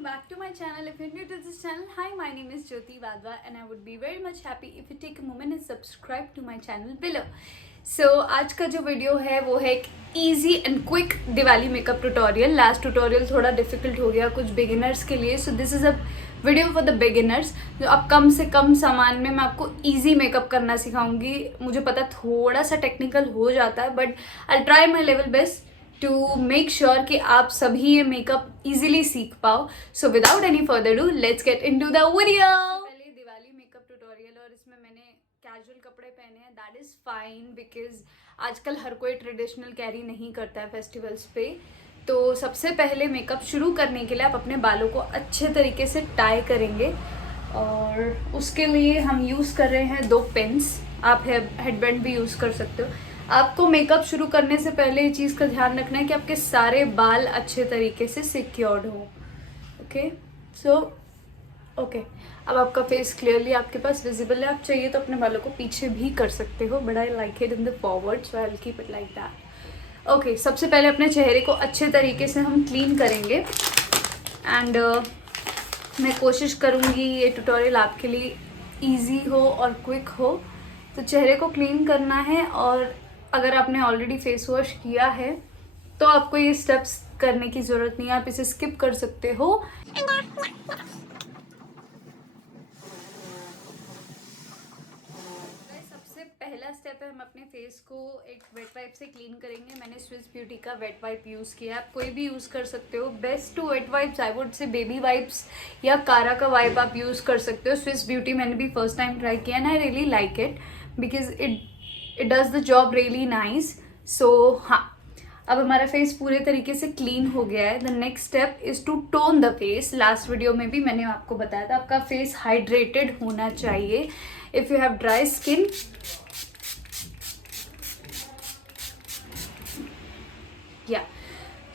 welcome back to my channel. If you're new to this channel, hi, my name is Jyoti Vadva and I would be very much happy if you take a moment and subscribe to my channel below. So आज का जो video है वो है एक easy and quick Diwali makeup tutorial. Last tutorial थोड़ा difficult हो गया कुछ बिगिनर्स के लिए, so this is a video for the beginners. जो अब कम से कम सामान में मैं आपको ईजी मेकअप करना सिखाऊंगी. मुझे पता थोड़ा सा टेक्निकल हो जाता है but I try my level best to make sure कि आप सभी ये मेकअप इजीली सीख पाओ. So without any further do let's get into the video. पहले दिवाली मेकअप ट्यूटोरियल और इसमें मैंने कैजुअल कपड़े पहने हैं. दैट इज़ फाइन बिकॉज आजकल हर कोई ट्रेडिशनल कैरी नहीं करता है फेस्टिवल्स पे. तो सबसे पहले मेकअप शुरू करने के लिए आप अपने बालों को अच्छे तरीके से टाई करेंगे और उसके लिए हम यूज़ कर रहे हैं 2 पिन्स. आप हेडबैंड भी यूज़ कर सकते हो. आपको मेकअप शुरू करने से पहले ये चीज़ का ध्यान रखना है कि आपके सारे बाल अच्छे तरीके से सिक्योर्ड हो. ओके सो ओके अब आपका फेस क्लियरली आपके पास विजिबल है. आप चाहिए तो अपने बालों को पीछे भी कर सकते हो but I like it in the forward so I will keep it like that. Okay सबसे पहले अपने चेहरे को अच्छे तरीके से हम क्लीन करेंगे एंड मैं कोशिश करूँगी ये ट्यूटोरियल आपके लिए ईजी हो और क्विक हो. तो चेहरे को क्लीन करना है और अगर आपने ऑलरेडी फेस वॉश किया है तो आपको ये स्टेप्स करने की ज़रूरत नहीं है, आप इसे स्किप कर सकते हो. सबसे पहला स्टेप है हम अपने फेस को एक वेट वाइप से क्लीन करेंगे. मैंने स्विस ब्यूटी का वेट वाइप यूज़ किया है. आप कोई भी यूज़ कर सकते हो. Best two wet wipes I would say baby wipes या कारा का वाइप आप यूज़ कर सकते हो. स्विस ब्यूटी मैंने भी फर्स्ट टाइम ट्राई किया and I really like it because it does the job really nice. So हाँ अब हमारा फेस पूरे तरीके से क्लीन हो गया है. The next step is to tone the face. Last video में भी मैंने आपको बताया था आपका फेस हाइड्रेटेड होना चाहिए. If you have dry skin या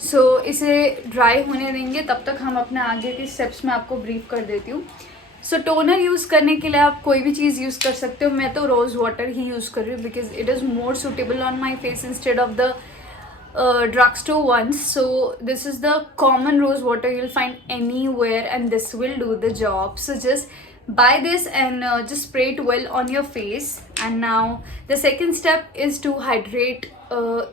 सो इसे ड्राई होने देंगे. तब तक हम अपने आगे के स्टेप्स में आपको ब्रीफ कर देती हूँ. सो टोनर यूज़ करने के लिए आप कोई भी चीज़ यूज़ कर सकते हो. मैं तो रोज़ वाटर ही यूज़ कर रही हूँ because it is more suitable on my face instead of the drugstore ones. So this is the common rose water you'll find anywhere and this will do the job. So just buy this and just spray it well on your face. And now the second step is to hydrate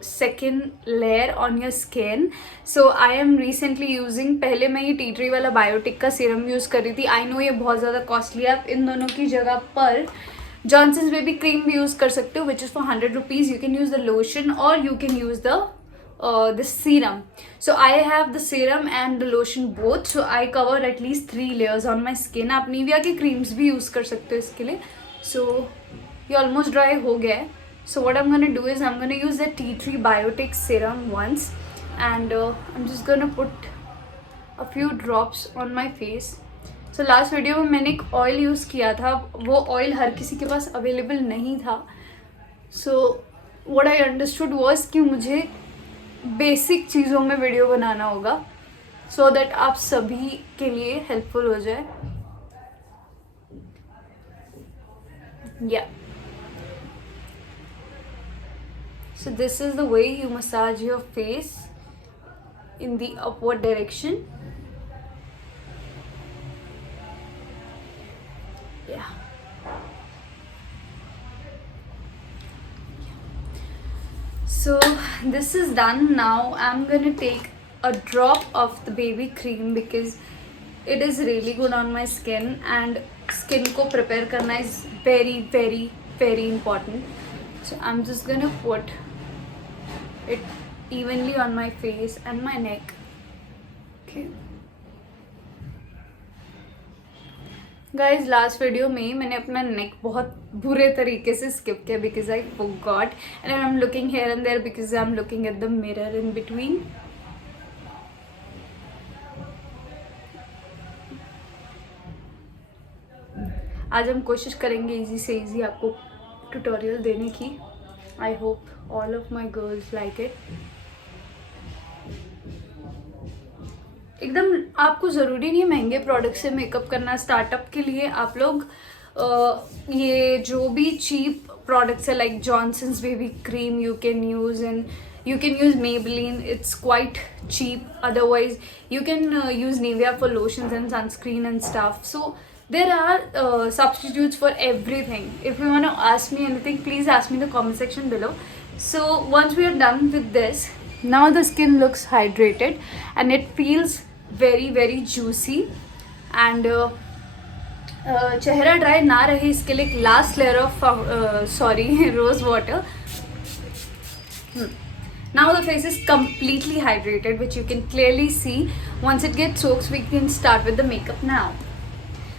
second layer on your skin. So I am recently using, पहले मैं ये tea tree वाला biotic का serum use कर रही थी. I know ये बहुत ज़्यादा कॉस्टली है. आप इन दोनों की जगह पर जॉनसन्स बेबी क्रीम भी यूज़ कर सकते हो which is for 100 rupees. You can use the lotion और you can use the serum. So I have the serum and the lotion both. So I cover at least 3 layers on my skin. आप Nivea की creams भी use कर सकते हो इसके लिए. So ये ऑलमोस्ट ड्राई हो गया है. So what I'm gonna do is I'm gonna use the tea tree biotic serum once and I'm just gonna put a few drops on my face. So last video में मैंने एक oil use किया था. वो oil हर किसी के पास available नहीं था. So what I understood was कि मुझे बेसिक चीज़ों में वीडियो बनाना होगा सो दैट आप सभी के लिए हेल्पफुल हो जाए. या so this is the way you massage your face in the upward direction. या so this is done. Now I'm gonna take a drop of the baby cream because it is really good on my skin and skin को prepare करना is very very very important. So I'm just gonna put it evenly on my face and my neck. Okay guys last video में मैंने अपना नेक बहुत बुरे तरीके से skip किया because I forgot and I am looking here and there because I am looking at the mirror in between. आज हम कोशिश करेंगे इजी से इजी आपको ट्यूटोरियल देने की. I hope all of my girls like it. एकदम आपको ज़रूरी नहीं है महंगे प्रोडक्ट से मेकअप करना. स्टार्टअप के लिए आप लोग ये जो भी चीप प्रोडक्ट्स है like Johnson's baby cream you can use and You can use Maybelline, it's quite cheap. Otherwise, you can use Nivea for lotions and sunscreen and stuff. So there are substitutes for everything. If you want to ask me anything, please ask me in the comment section below. So once we are done with this, now the skin looks hydrated and it feels very juicy. And चेहरा dry ना रहे इसके लिए एक last layer of rose water. Now the face is completely hydrated, which you can clearly see. Once it gets soaked, we can start with the makeup now.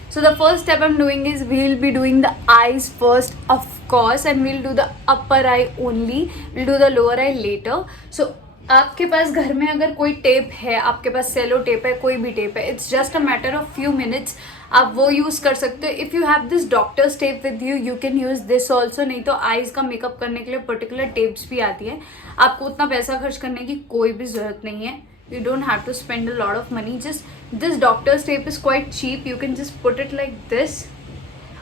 So the first step I'm doing is we'll be doing the eyes first, of course, and we'll do the upper eye only. We'll do the lower eye later. So आपके पास घर में अगर कोई tape है, आपके पास cello tape है, कोई भी टेप है, it's just a matter of few minutes, आप वो यूज़ कर सकते हो. If you have this doctors tape with you, you can use this also. नहीं तो आईज का मेकअप करने के लिए पर्टिकुलर टेप्स भी आती है. आपको उतना पैसा खर्च करने की कोई भी ज़रूरत नहीं है. You don't have to spend a lot of money. Just this doctor's tape is quite cheap. You can just put it like this.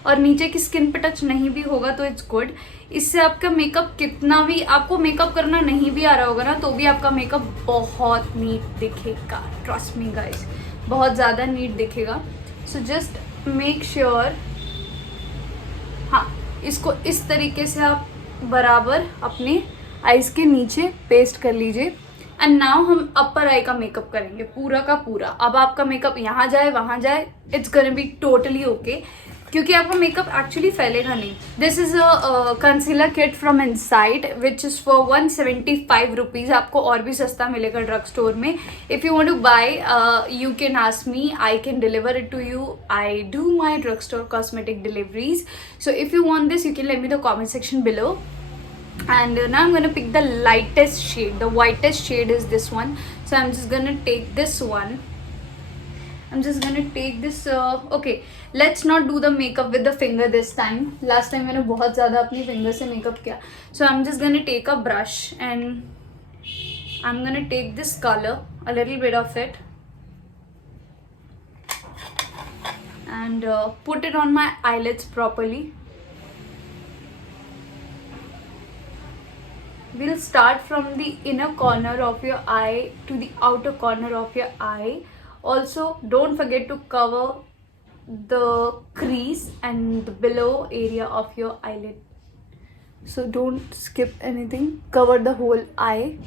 और नीचे की स्किन पे टच नहीं भी होगा तो इट्स गुड. इससे आपका मेकअप कितना भी, आपको मेकअप करना नहीं भी आ रहा होगा ना, तो भी आपका मेकअप बहुत नीट दिखेगा. ट्रस्ट मी गाइस, बहुत ज़्यादा नीट दिखेगा. सो जस्ट मेक श्योर, हाँ, इसको इस तरीके से आप बराबर अपने आइज के नीचे पेस्ट कर लीजिए. एंड नाउ हम अपर आई का मेकअप करेंगे पूरा का पूरा. अब आपका मेकअप यहाँ जाए वहाँ जाए, it's gonna be totally okay, क्योंकि आपका मेकअप एक्चुअली फैलेगा नहीं. This is a concealer kit from inside which is for 175 rupees. आपको और भी सस्ता मिलेगा ड्रग स्टोर में. If you want to buy, you can ask me, I can deliver it to you. I do my drug store cosmetic deliveries. So if you want this, you can let me the comment section below. And now I'm going to pick the lightest shade. The whitest shade is this one. So I'm just going to take this one. I'm just going to take this. Okay, let's not do the makeup with the finger this time. Last time मैंने बहुत ज़्यादा अपनी finger से makeup किया. So I'm just going to take a brush and I'm going to take this color, a little bit of it, and put it on my eyelids properly. We'll start from the inner corner of your eye to the outer corner of your eye. Also, don't forget to cover the crease and the below area of your eyelid. So don't skip anything. Cover the whole eye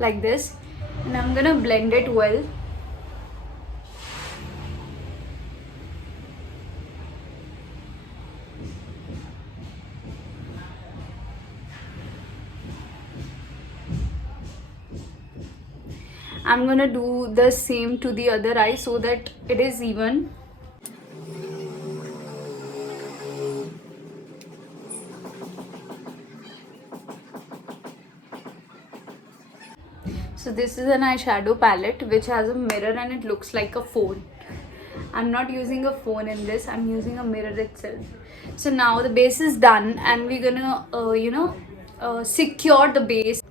like this. And I'm gonna blend it well. I'm gonna do the same to the other eye so that it is even. So this is an eyeshadow palette which has a mirror and it looks like a phone. I'm not using a phone in this, I'm using a mirror itself. So now the base is done and we're gonna secure the base.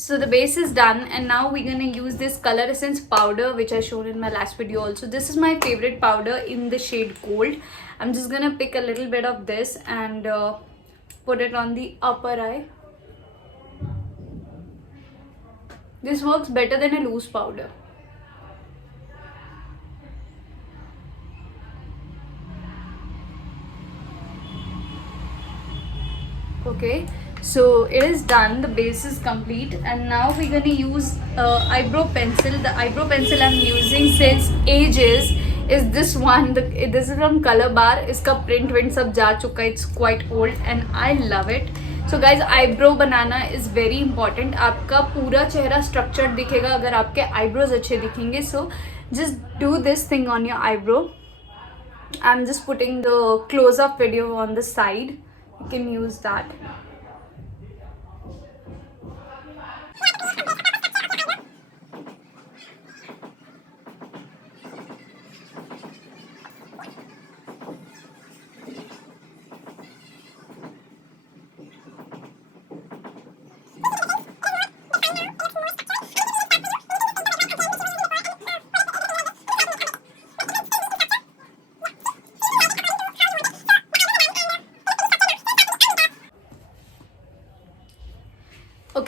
So the base is done and now we're gonna use this Color Essence powder which I showed in my last video also. This is my favorite powder in the shade Gold. I'm just gonna pick a little bit of this and put it on the upper eye. This works better than a loose powder. Okay, so it is done, the base is complete and now we're gonna use eyebrow pencil. The eyebrow pencil I'm using since ages is this one. This is from Color Bar. इसका print विंट सब जा चुका है. It's quite old and I love it. So guys, eyebrow banana is very important. आपका पूरा चेहरा structured दिखेगा अगर आपके eyebrows अच्छे दिखेंगे. So just do this thing on your eyebrow. I'm just putting the close-up video on the side. You can use that.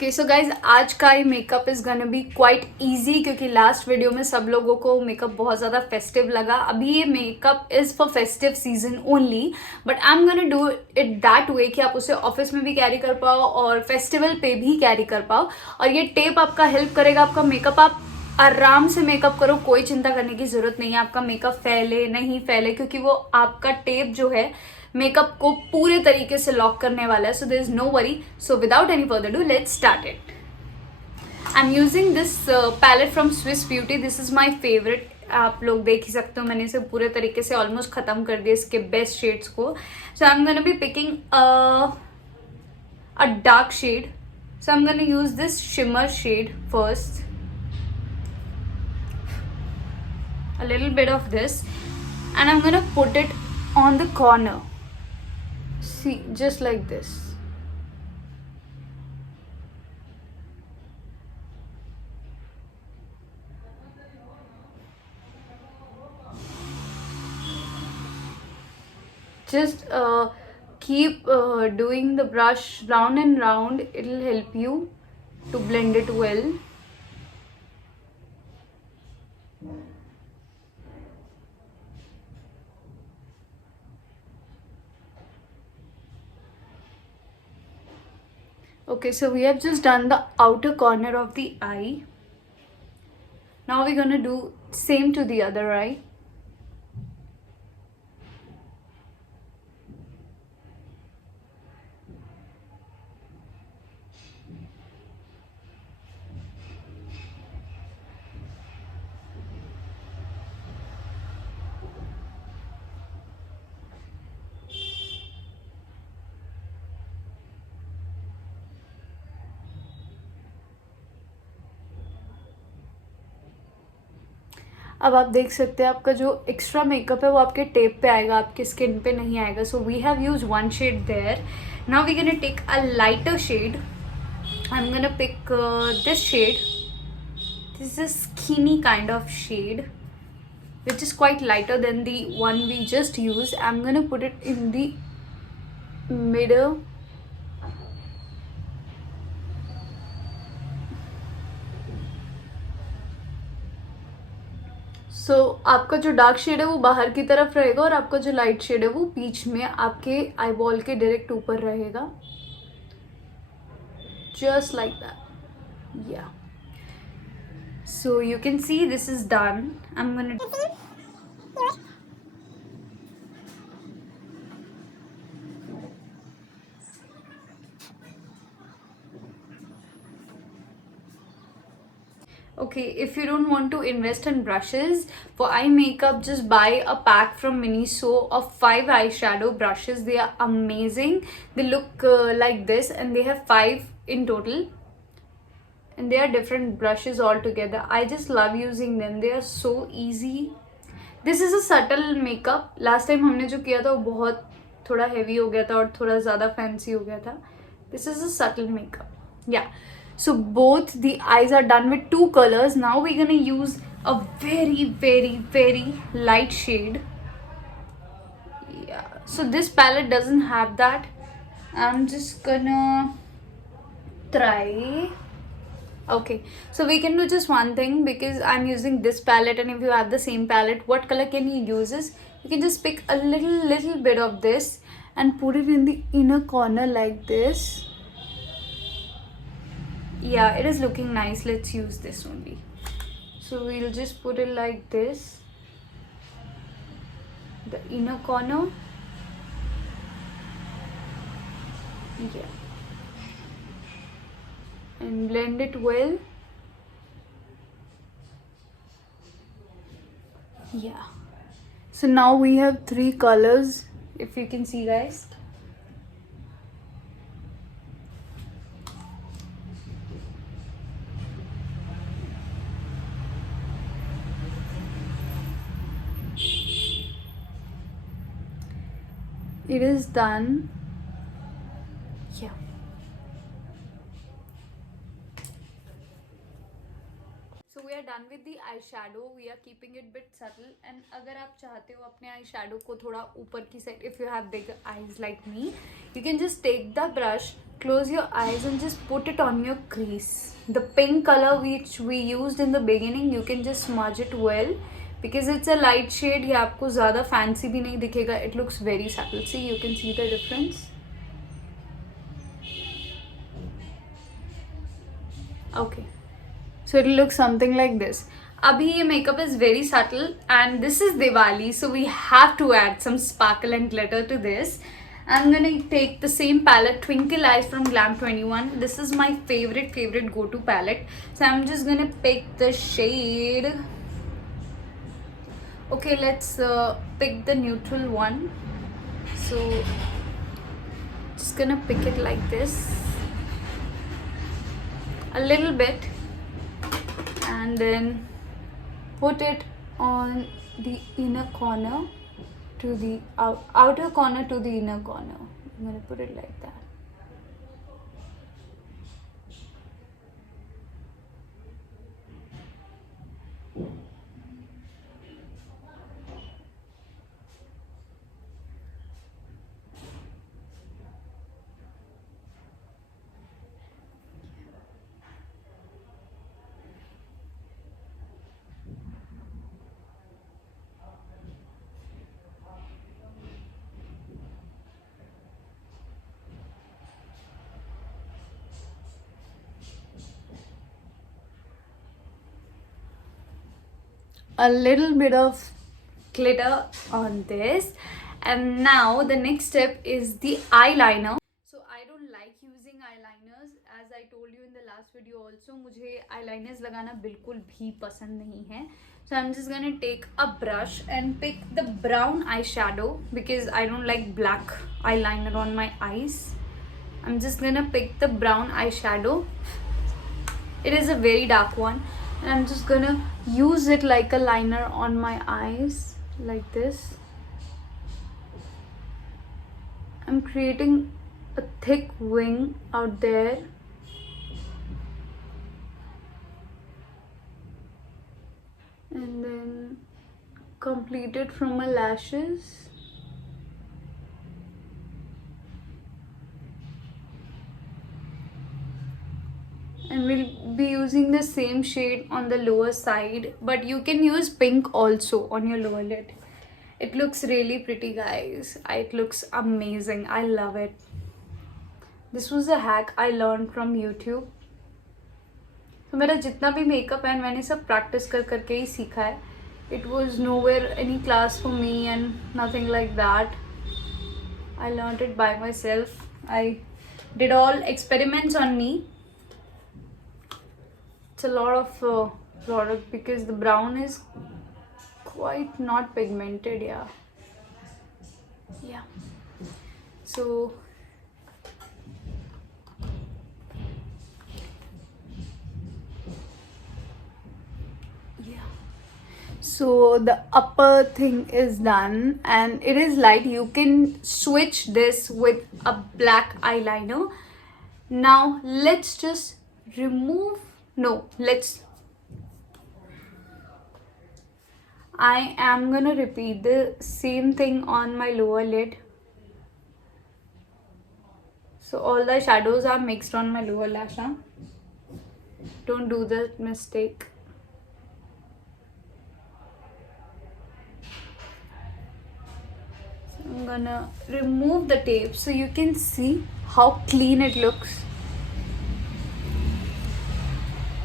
Okay so guys आज का ही makeup is gonna be quite easy, क्योंकि last video में सब लोगों को makeup बहुत ज़्यादा फेस्टिव लगा. अभी ये makeup is for festive season only, but I am gun do it that way कि आप उसे ऑफिस में भी कैरी कर पाओ और फेस्टिवल पे भी कैरी कर पाओ. और ये टेप आपका हेल्प करेगा, आपका मेकअप आप आराम से मेकअप करो, कोई चिंता करने की ज़रूरत नहीं है आपका मेकअप फैले नहीं फैले, क्योंकि वो आपका टेप जो है मेकअप को पूरे तरीके से लॉक करने वाला है. So there is no worry. So without any further do let's start it. I am using this palette from Swiss Beauty. This is my favourite. आप लोग देख ही सकते हो, मैंने इसे पूरे तरीके से ऑलमोस्ट खत्म कर दिया इसके बेस्ट शेड्स को. So I am gonna be picking a dark shade. So I am gonna use this shimmer shade first. A little bit of this, and I'm gonna put it on the corner. See, just like this. Just keep doing the brush round and round. It'll help you to blend it well. Okay, so we have just done the outer corner of the eye. Now we're gonna do same to the other eye. अब आप देख सकते हैं आपका जो extra makeup है वो आपके टेप पे आएगा, आपके स्किन पे नहीं आएगा. So we have use one shade there. Now we gonna take a lighter shade. I am gonna pick this shade. This is skinny kind of shade which is quite lighter than the one we just used. I'm gonna put it in the middle. सो आपका जो dark shade है वो बाहर की तरफ रहेगा और आपका जो लाइट शेड है वो बीच में आपके आई बॉल के डायरेक्ट ऊपर रहेगा. Just like that. Yeah so you can see this is done. I am gonna Okay, if you don't want to invest in brushes for eye makeup, just buy a pack from Miniso of 5 eyeshadow brushes. They are amazing. They look like this, and they have 5 in total, and they are different brushes altogether. I just love using them. They are so easy. This is a subtle makeup. Last time हमने जो किया था वो बहुत थोड़ा heavy हो गया था और थोड़ा ज़्यादा fancy हो गया था. This is a subtle makeup. Yeah. So both the eyes are done with 2 colors. Now we're gonna use a very light shade. Yeah. So this palette doesn't have that. I'm just gonna try. Okay. So we can do just one thing, because I'm using this palette, and if you have the same palette, what color can you use is you can just pick a little bit of this and put it in the inner corner like this. Yeah, it is looking nice. Let's use this only. So we'll just put it like this, the inner corner. Yeah, and blend it well. Yeah, so now we have 3 colors, if you can see, guys. It is done. Yeah. So we are done with the eyeshadow we are keeping it bit subtle. And अगर आप चाहते हो अपने eyeshadow को थोड़ा ऊपर की side, if you have big eyes like me, you can just take the brush, close your eyes and just put it on your crease. The pink color which we used in the beginning, you can just smudge it well because it's a light shade. ये आपको ज़्यादा fancy भी नहीं दिखेगा. It looks very subtle. See, you can see the difference. Okay. So it'll look something like this. Abhi ye makeup is very subtle and this is Diwali, so we have to add some sparkle and glitter to this. I'm gonna take the same palette, Twinkle Eyes from Glam21. This is my favorite go-to palette. So I'm just gonna pick the shade. Okay, let's pick the neutral one. So just gonna pick it like this, a little bit, and then put it on the inner corner to the outer corner to the inner corner. I'm going to put it like that. A little bit of glitter on this, and now the next step is the eyeliner. So I don't like using eyeliners, as I told you in the last video also. मुझे eyeliners लगाना बिल्कुल भी पसंद नहीं है. So I'm just gonna take a brush and pick the brown eyeshadow because I don't like black eyeliner on my eyes. I'm just gonna pick the brown eyeshadow. It is a very dark one. And I'm just gonna use it like a liner on my eyes, like this. I'm creating a thick wing out there. And then complete it from my lashes. And we'll be using the same shade on the lower side, but you can use pink also on your lower lid. It looks really pretty, guys. It looks amazing. I love it. This was a hack I learned from YouTube. तो मेरा जितना भी makeup है मैंने सब practice करके ही सीखा है. It was nowhere any class for me and nothing like that. I learned it by myself. I did all experiments on me. It's a lot of product because the brown is quite not pigmented. Yeah. So so the upper thing is done and it is light. You can switch this with a black eyeliner. Now let's just remove. I am gonna repeat the same thing on my lower lid. So all the shadows are mixed on my lower lash. Don't do that mistake. So I'm gonna remove the tape so you can see how clean it looks.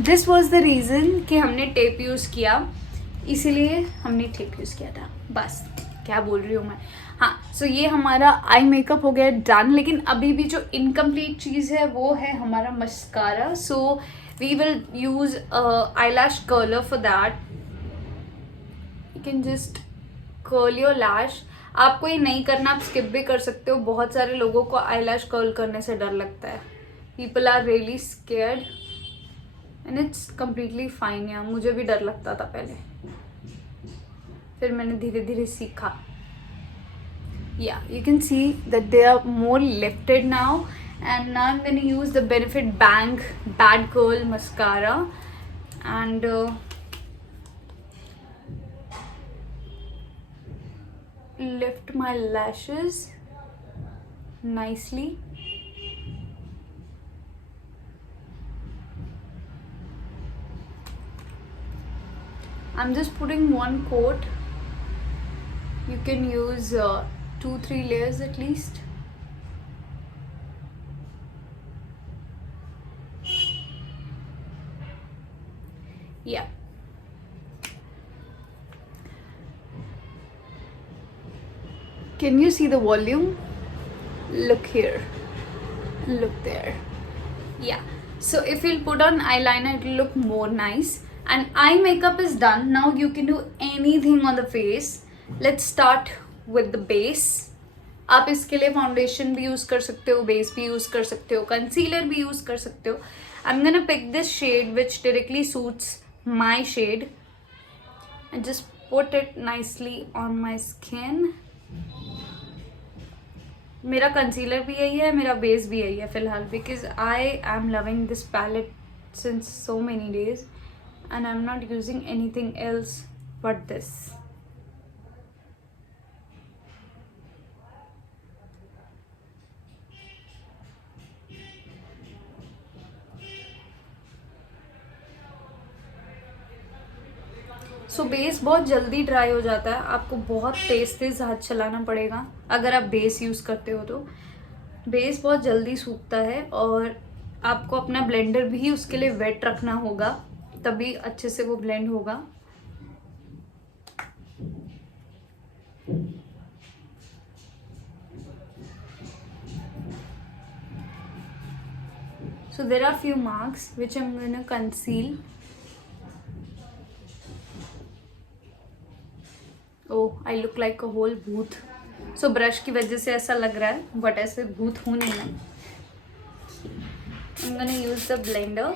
This was the reason कि हमने tape use किया, इसीलिए हमने tape use किया था. बस क्या बोल रही हूँ मैं. हाँ, सो ये हमारा आई मेकअप हो गया डन. लेकिन अभी भी जो इनकम्प्लीट चीज़ है वो है हमारा mascara. So we will use eye lash curler for that. You can just curl your lash. आपको ये नहीं करना, आप स्किप भी कर सकते हो. बहुत सारे लोगों को आई लैश कर्ल करने से डर लगता है. People are really scared and it's completely fine. यार मुझे भी डर लगता था पहले, फिर मैंने धीरे धीरे सीखा. Yeah you can see that they are more lifted now. And now I am gonna use the Benefit bank bad girl mascara. And lift my lashes nicely. I'm just putting one coat. You can use 2-3 layers at least. Yeah. Can you see the volume? Look here. Look there. Yeah. So if you'll put on eyeliner, it'll look more nice. And eye makeup is done. Now you can do anything on the face. Let's start with the base. आप इसके लिए foundation भी use कर सकते हो, base भी use कर सकते हो, कंसीलर भी यूज कर सकते हो. I'm gonna pick this shade which directly suits my shade and just put it nicely on my skin. मेरा कंसीलर भी यही है, मेरा बेस भी यही है फिलहाल, because I am loving this palette since so many days and I am not using anything else but this. So base बहुत जल्दी ड्राई हो जाता है, आपको बहुत तेज हाथ चलाना पड़ेगा अगर आप बेस यूज़ करते हो. तो बेस बहुत जल्दी सूखता है और आपको अपना ब्लेंडर भी उसके लिए वेट रखना होगा, तभी अच्छे से वो ब्लेंड होगा. So there are few marks which I'm going to conceal. Oh, I look like a whole भूत. So ब्रश की वजह से ऐसा लग रहा है, बट ऐसे भूत हूँ नहीं मैं. I'm gonna use the blender.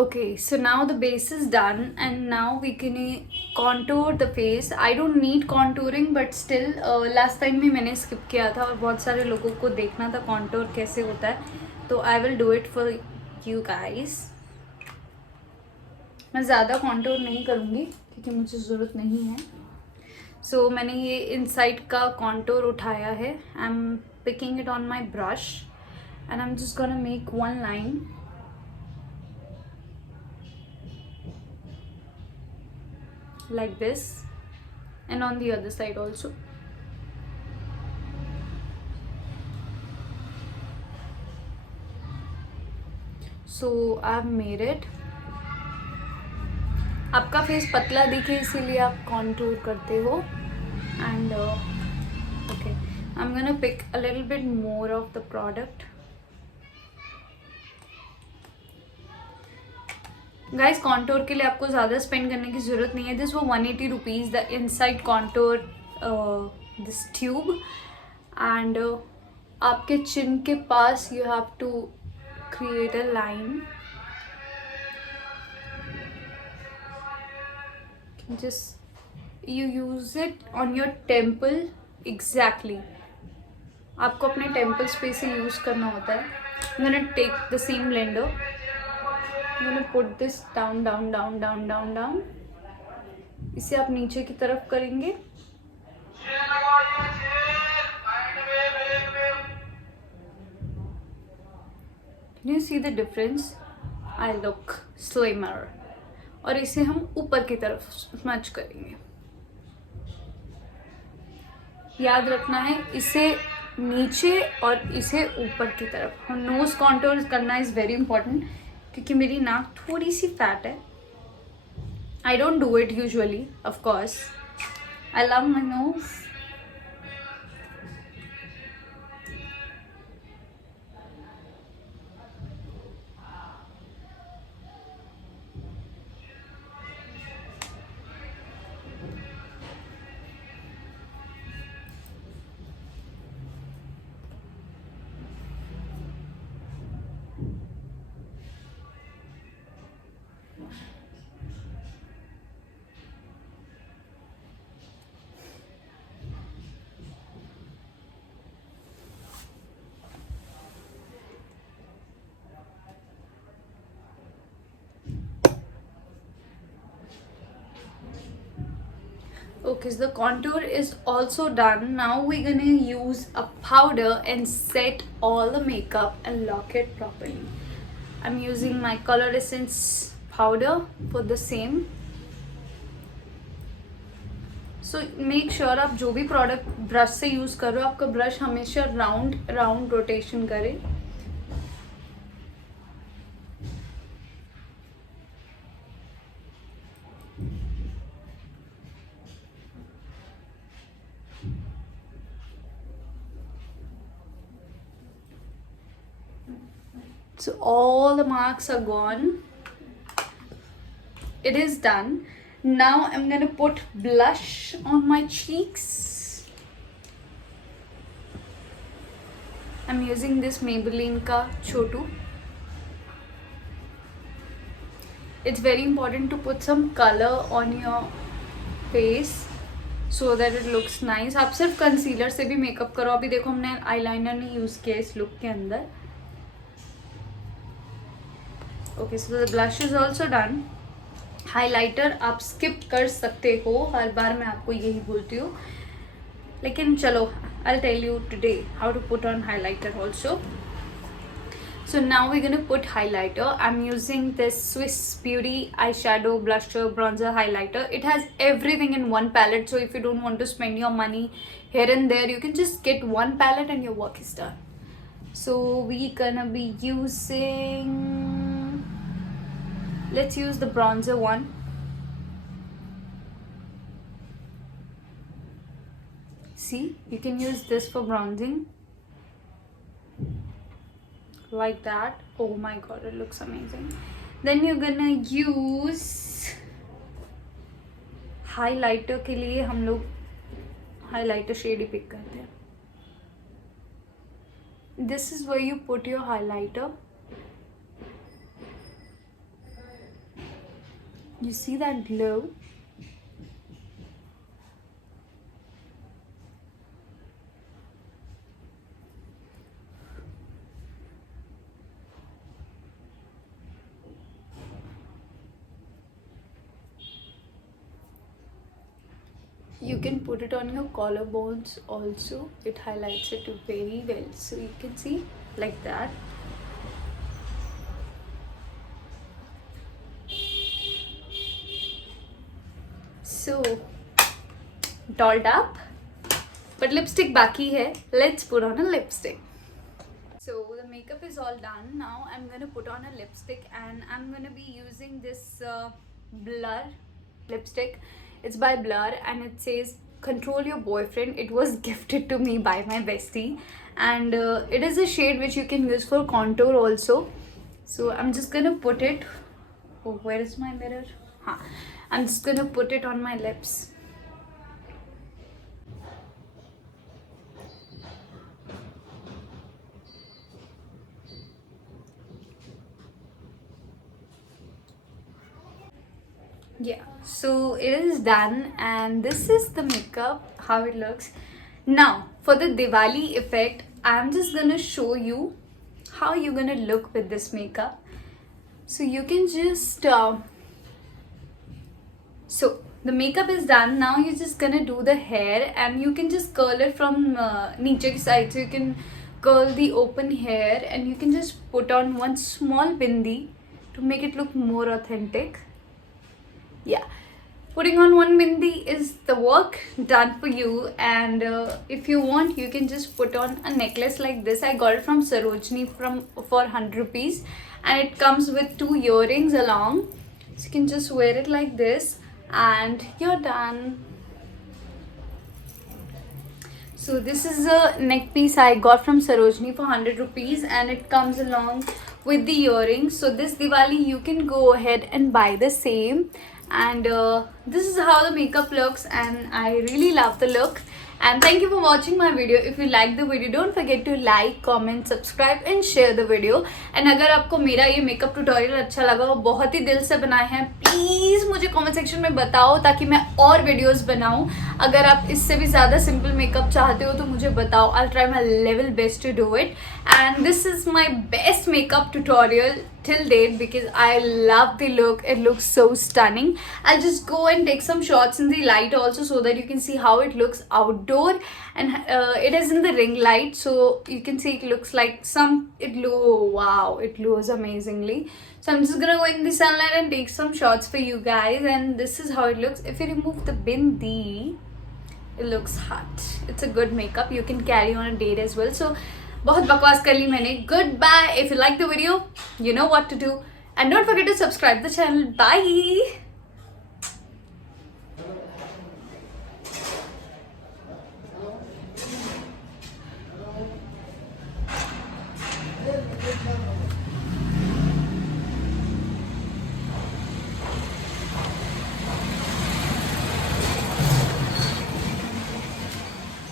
Okay, so now the base is done and now we can contour the face. I don't need contouring but still last time भी मैंने skip किया था और बहुत सारे लोगों को देखना था contour कैसे होता है, तो I will do it for you guys. मैं ज़्यादा contour नहीं करूँगी क्योंकि मुझे ज़रूरत नहीं है. So मैंने ये inside का contour उठाया है. I'm picking it on my brush and I'm just gonna make one line. Like this, and on the other side also. So I've made it. आपका फेस पतला दिखे इसीलिए आप contour करते हो. And okay, I'm gonna pick a little bit more of the product. Guys contour के लिए आपको ज़्यादा स्पेंड करने की ज़रूरत नहीं है. दिस वो 180 rupees the inside contour this tube. And आपके चिन के पास you have to create a line. Just you use it on your temple. Exactly आपको अपने टेम्पल्स पे से यूज़ करना होता है. I'm gonna take the same blender. I'm gonna put this down, down, down, down, down, down. इसे आप नीचे की तरफ करेंगे. Can you see the difference? I look slimmer. और इसे हम ऊपर की तरफ स्मच करेंगे. याद रखना है इसे नीचे और इसे ऊपर की तरफ. नोज कॉन्टोर करना इज़ वेरी इंपॉर्टेंट क्योंकि मेरी नाक थोड़ी सी फैट है. I don't do it usually, of course. I love my nose. Okay, so the contour is also done. Now we're gonna use a powder and set all the makeup and lock it properly. I'm using my Color Essence powder for the same. So make sure आप जो भी product brush से use कर रहे हो, आपका brush हमेशा round rotation करे. So all the marks are gone. It is done. Now I'm gonna put blush on my cheeks. I'm using this Maybelline ka Chotu. It's very important to put some color on your face so that it looks nice. आप सिर्फ concealer से भी makeup करो. अभी देखो हमने eyeliner नहीं use किया इस लुक के अंदर. Okay, so the blush is also done. Highlighter आप स्किप कर सकते हो, हर बार मैं आपको यही बोलती हूँ, लेकिन चलो I'll tell you today how to put on highlighter also. So now we're gonna put highlighter. I'm using this Swiss Beauty eyeshadow, blusher, bronzer, highlighter. It has everything in one palette, so if you don't want to spend your money here and there, you can just get one palette and your work is done. So we're gonna be using, let's use the bronzer one. See, you can use this for bronzing like that. Oh my god, it looks amazing. Then you're gonna use highlighter के लिए हम लोग highlighter shade ही pick करते हैं. This is where you put your highlighter. You see that glow? You can put it on your collarbones also. It highlights it very well. So you can see like that. So dolled up, but lipstick baki hai. Let's put on a lipstick. So the makeup is all done. Now I'm gonna put on a lipstick, and I'm gonna be using this Blur lipstick. It's by Blur and it says Control Your Boyfriend. It was gifted to me by my bestie, and it is a shade which you can use for contour also. So I'm just gonna put it. Oh, where is my mirror? I'm just gonna put it on my lips. Yeah, so it is done, and this is the makeup, how it looks. Now for the Diwali effect, I'm just gonna show you how you're gonna look with this makeup. So you can just so the makeup is done. Now you're just gonna do the hair, and you can just curl it from niche ki side. So you can curl the open hair, and you can just put on one small bindi to make it look more authentic. Yeah, putting on one bindi is the work done for you. And if you want, you can just put on a necklace like this. I got it from Sarojini for 100 rupees, and it comes with 2 earrings along. So you can just wear it like this, and you're done. So this is a neck piece I got from Sarojini for 100 rupees, and it comes along with the earrings. So this Diwali you can go ahead and buy the same. And this is how the makeup looks, and I really love the look. And thank you for watching my video. If you like the video, don't forget to like, comment, subscribe and share the video. And अगर आपको मेरा ये makeup tutorial अच्छा लगा और बहुत ही दिल से बनाए हैं, प्लीज़ मुझे कमेंट सेक्शन में बताओ ताकि मैं और वीडियोस बनाऊं. अगर आप इससे भी ज़्यादा सिंपल मेकअप चाहते हो तो मुझे बताओ. I'll try my level best to do it. And this is my best makeup tutorial till date because I love the look. It looks so stunning. I'll just go and take some shots in the light also so that you can see how it looks outdoor, and it is in the ring light, so you can see it looks like wow, it glows amazingly. So I'm just gonna go in the sunlight and take some shots for you guys, and this is how it looks. If you remove the bindi, it looks hot. It's a good makeup. You can carry on a date as well. So बहुत बकवास कर ली मैंने. Goodbye. If you like the video, you know what to do. And don't forget to subscribe the channel. Bye.